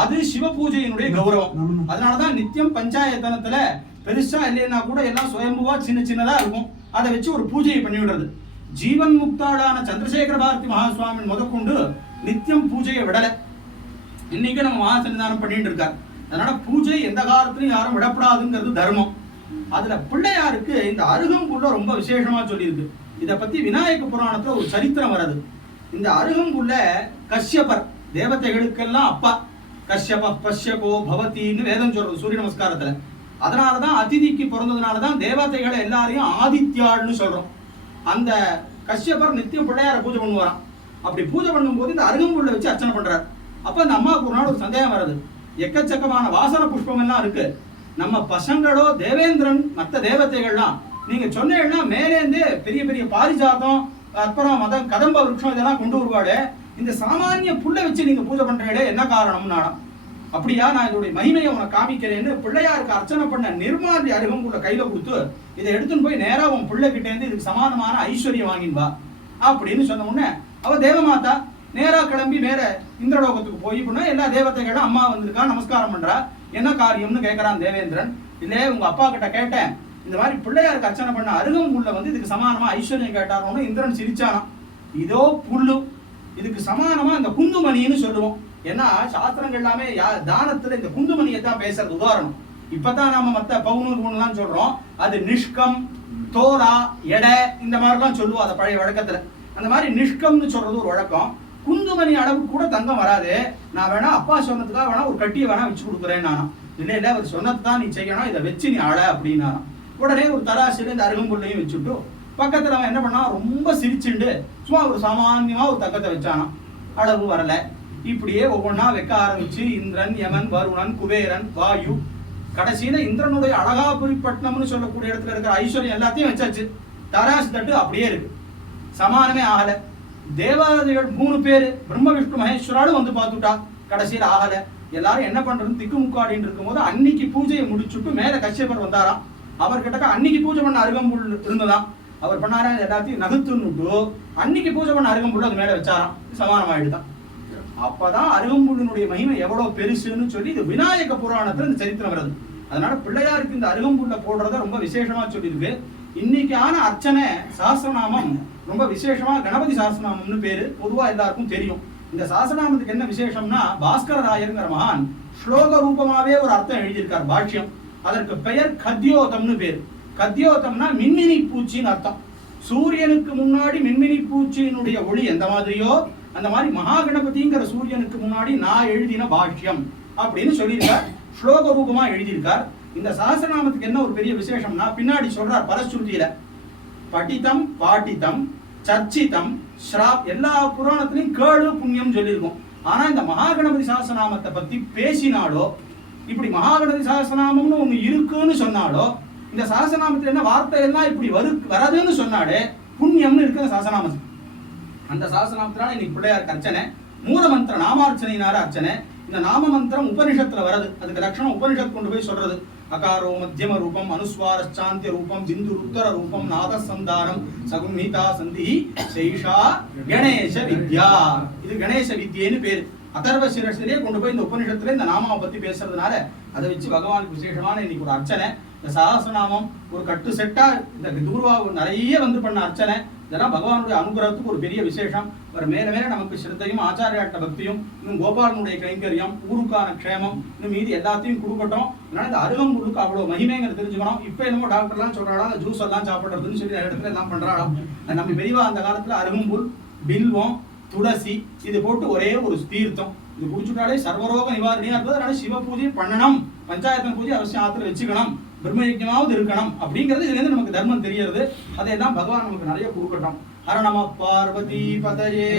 அது சிவ பூஜையினுடைய கௌரவம். அதனாலதான் நித்தியம் பஞ்சாயத்தனத்துல பெருசா இல்லைன்னா கூட எல்லாம் சுயம்புவா சின்ன சின்னதா இருக்கும், அதை வச்சு ஒரு பூஜையை பண்ணி விடுறது. ஜீவன் முக்தாளான சந்திரசேகர பாரதி மகாசுவாமி முதற்கொண்டு நித்தியம் பூஜையை விடலை. இன்னைக்கு நம்ம மகாசன்னிதானம் பண்ணிட்டு இருக்கார். அதனால பூஜை எந்த காலத்திலும் யாரும் விடப்படாதுங்கிறது தர்மம். அதுல பிள்ளையாருக்கு இந்த அருகம்புல்ல ரொம்ப விசேஷமா சொல்லியிருக்கு. இதை பத்தி விநாயக புராணத்துல ஒரு சரித்திரம் வருது. இந்த அருகம்புல்ல கஷ்யபர் தேவதைகளுக்கெல்லாம் அப்பா, கஷ்யப பஷ்யபோ பவதின்னு வேதம் சொல்றது சூரிய நமஸ்காரத்துல. அதனாலதான் அதிதிக்கு பிறந்ததுனாலதான் தேவதைகளை எல்லாரையும் ஆதித்யாள்னு சொல்றோம். அந்த கஷ்யபர் நித்தியம் பிள்ளையார பூஜை பண்ணுவாராம். அப்படி பூஜை பண்ணும்போது இந்த அருகம்புல்ல வச்சு அர்ச்சனை பண்றாரு. அப்ப அந்த அம்மாவுக்கு ஒரு நாள் ஒரு சந்தேகம் வருது. எக்கச்சக்கமான வாசன புஷ்பம் எல்லாம் இருக்கு, நம்ம பசங்களோ தேவேந்திரன் மற்ற தேவதைகள்லாம் நீங்க சொன்னீங்கன்னா மேலேந்து பெரிய பெரிய பாரிஜாதம் அப்புறம் கதம்ப விருட்சம் இதெல்லாம் கொண்டு வருவாடு, இந்த சாமானிய புல்லை வச்சு நீங்க பூஜை பண்றீங்களே என்ன காரணம் நாடம்? அப்படியா, நான் இதோடைய மகிமையை உனக்கு காமிக்கிறேன்னு பிள்ளையாருக்கு அர்ச்சனை பண்ண நிர்மாதி அருகம்புல்ல கையில கொடுத்து இதை எடுத்துன்னு போய் நேரா உன் பிள்ளை கிட்டே இருந்து இதுக்கு சமானமான ஐஸ்வர்யம் வாங்கின்பா அப்படின்னு சொன்ன உடனே அவ தேவமாதா நேரா கிளம்பி மேல இந்திரலோகத்துக்கு போய் பண்ண எல்லா தேவதைகளும் அம்மா வந்திருக்கா நமஸ்காரம் பண்றா. என்ன காரியம்னு கேட்கறான் தேவேந்திரன். இல்ல உங்க அப்பா கிட்ட கேட்டேன், இந்த மாதிரி பிள்ளையாருக்கு அர்ச்சனை பண்ண அருகம்புல்ல இதுக்கு சமானமா ஐஸ்வர்யம் கேட்டாரோன்னு இந்திரன் சிரிச்சானா. இதோ புல்லு, இதுக்கு சமானமா இந்த குந்துமணின்னு சொல்லுவோம். ஏன்னா சாஸ்திரங்கள் எல்லாமே தானத்துல இந்த குந்துமணியை தான் பேசுறது. உதாரணம் இப்பதான் நாம மத்த பவுனூர்லாம் சொல்றோம், அது நிஷ்கம் தோலா எடை இந்த மாதிரிலாம் சொல்லுவோம் அதை பழைய வழக்கத்துல. அந்த மாதிரி நிஷ்கம்னு சொல்றது ஒரு வழக்கம். குந்துமணி அளவு கூட தங்கம் வராது, நான் வேணா அப்பா சொன்னதுக்காக வேணா ஒரு கட்டியை வேணா வச்சு கொடுக்குறேன் நானும். இல்ல அவர் சொன்னதுதான் நீ செய்யணும், இதை வச்சு நீ ஆள அப்படின்னா உடனே ஒரு தராசில இந்த அருகம்புல்லையும் வச்சுட்டு பக்கத்துல அவன் என்ன பண்ணா ரொம்ப சிரிச்சுண்டு சும்மா ஒரு சாமான்யமா ஒரு தங்கத்தை வச்சானா. அளவு வரல. இப்படியே ஒவ்வொன்னா வைக்க ஆரம்பிச்சு இந்திரன் யமன் வருணன் குபேரன் வாயு கடைசியில இந்திரனுடைய அழகாபுரிப்பட்டினம்னு சொல்லக்கூடிய இடத்துல இருக்கிற ஐஸ்வர்யம் எல்லாத்தையும் வச்சாச்சு. தராசு தட்டு அப்படியே இருக்கு, சமானமே ஆகல. தேவதைகள் 3 பேரு பிரம்ம விஷ்ணு மகேஸ்வராலும் வந்து பார்த்துட்டா, கடைசியில் ஆகல. எல்லாரும் என்ன பண்றதுன்னு திக்குமுக்காடின்னு இருக்கும் போது அன்னைக்கு பூஜையை முடிச்சுட்டு மேல கஷ்யபர் வந்தாராம். அவர்கிட்ட அன்னைக்கு பூஜை பண்ண அருகம்புல் இருந்ததாம். அவர் பண்ணாரா எல்லாத்தையும் நகுத்துன்னுட்டு அன்னைக்கு பூஜை பண்ண அருகம்புல் அது மேல வச்சாராம், சமானமாயிடுதான். அப்பதான் அருகம்புல்லினுடைய மகிமை எவ்வளவு பெருசுன்னு சொல்லி இது விநாயக புராணத்துல இந்த சரித்திரம் வருது. அதனால பிள்ளையாருக்கு இந்த அருகம்புல்ல போடுறத ரொம்ப விசேஷமா சொல்லியிருக்கு. இன்னைக்கான அர்ச்சனை சாஸ்திரநாமம் ரொம்ப விசேஷமா கணபதி சாஸ்திரநாமம்னு பேரு, பொதுவா எல்லாருக்கும் தெரியும். இந்த சாஸ்திரநாமத்துக்கு என்ன விசேஷம்னா பாஸ்கர ராயருங்கிற மகான் ஸ்லோக ரூபமாவே ஒரு அர்த்தம் எழுதியிருக்கார் பாஷ்யம். அதற்கு பெயர் கத்யோதம்னு பேரு. கத்யோதம்னா மின்மினி பூச்சின்னு அர்த்தம். சூரியனுக்கு முன்னாடி மின்மினி பூச்சியினுடைய ஒளி எந்த மாதிரியோ அந்த மாதிரி மகா கணபதிங்கிற சூரியனுக்கு முன்னாடி நான் எழுதின பாஷ்யம் அப்படின்னு சொல்லியிருக்கார், ஸ்லோக ரூபமா எழுதியிருக்கார். இந்த சாஸ்திரநாமத்துக்கு என்ன ஒரு பெரிய விசேஷம்னா பின்னாடி சொல்றார் பரஸ்ருதியில படித்தம் பாட்டித்தம் சர்ச்சிதம் ஸ்ராப் எல்லா புராணத்திலையும் கேடு புண்ணியம் சொல்லியிருக்கும். ஆனா இந்த மகாகணபதி சாஸ்திரநாமத்தை பத்தி பேசினாலோ இப்படி மகாகணபதி சாஸ்திரநாமம்னு ஒண்ணு இருக்குன்னு சொன்னாலோ இந்த சாஸ்திரநாமத்துல என்ன வார்த்தை எல்லாம் இப்படி வராதுன்னு சொன்னாலே புண்ணியம்னு இருக்கு அந்த சாஸ்திரநாமம். அந்த சாஸ்திரநாமத்தினால இன்னைக்கு பிள்ளையாருக்கு அர்ச்சனை, மூல மந்திர நாமார்ச்சனையினால அர்ச்சனை. இந்த நாம மந்திரம் உபனிஷத்துல வருது, அதுக்கு லட்சணம் உபனிஷத் கொண்டு போய் சொல்றது. அகாரோ மத்தியம ரூபம் அனுஸ்வாரச்சாந்திய ரூபம் பிந்து உத்தர ரூபம் நாத சந்தானம் சகுன்ஹிதா சந்தி சேஷா கணேச வித்யா. இது கணேச வித்யேன்னு பேரு. அதர்வ சிரசிலே கொண்டு போய் இந்த உபனிஷத்துல இந்த நாமாவை பத்தி பேசுறதுனால அதை வச்சு பகவானுக்கு விசேஷமான இன்னைக்கு ஒரு அர்ச்சனை. இந்த சஹஸ்ரநாமம் ஒரு கட்டு செட்டா இந்த தூர்வா நிறைய பண்ண அர்ச்சனை, இதெல்லாம் பகவானுடைய அனுகிரகத்துக்கு ஒரு பெரிய விசேஷம். ஒரு மேல மேல நமக்கு சிரத்தையும் ஆச்சாரியாட்ட பக்தியும் இன்னும் கோபாலனுடைய கைங்கரியம் ஊருக்கான க்ஷேமம் இன்னும் மீதி எல்லாத்தையும் கொடுக்கட்டும். அதனால இந்த அருகம்புல்லுக்கு அவ்வளவு மகிமைங்கிறது தெரிஞ்சுக்கணும். இப்ப என்னமோ டாக்டர்லாம் சொல்றாடா அந்த ஜூஸ் எல்லாம் சாப்பிடுறதுன்னு சொல்லி இடத்துல எல்லாம் பண்றாளாம். நம்ம பெரியவா அந்த காலத்துல அருகம்புல் பில்வம் துளசி இது போட்டு ஒரே ஒரு தீர்த்தம் இது குடிச்சுட்டாலே சர்வரோக நிவாரணியா இருந்தது. அதனால சிவ பூஜை பண்ணணும், பஞ்சாயத்தன் பூஜை அவசியம் ஆத்துல வச்சுக்கணும், பிரம்மயஜமாவது இருக்கணும் அப்படிங்கிறது இதுல இருந்து நமக்கு தர்மம் தெரியறது. அதையெல்லாம் பகவான் நமக்கு நிறைய கொடுக்கட்டும். ஹர நம பார்வதி பதயே.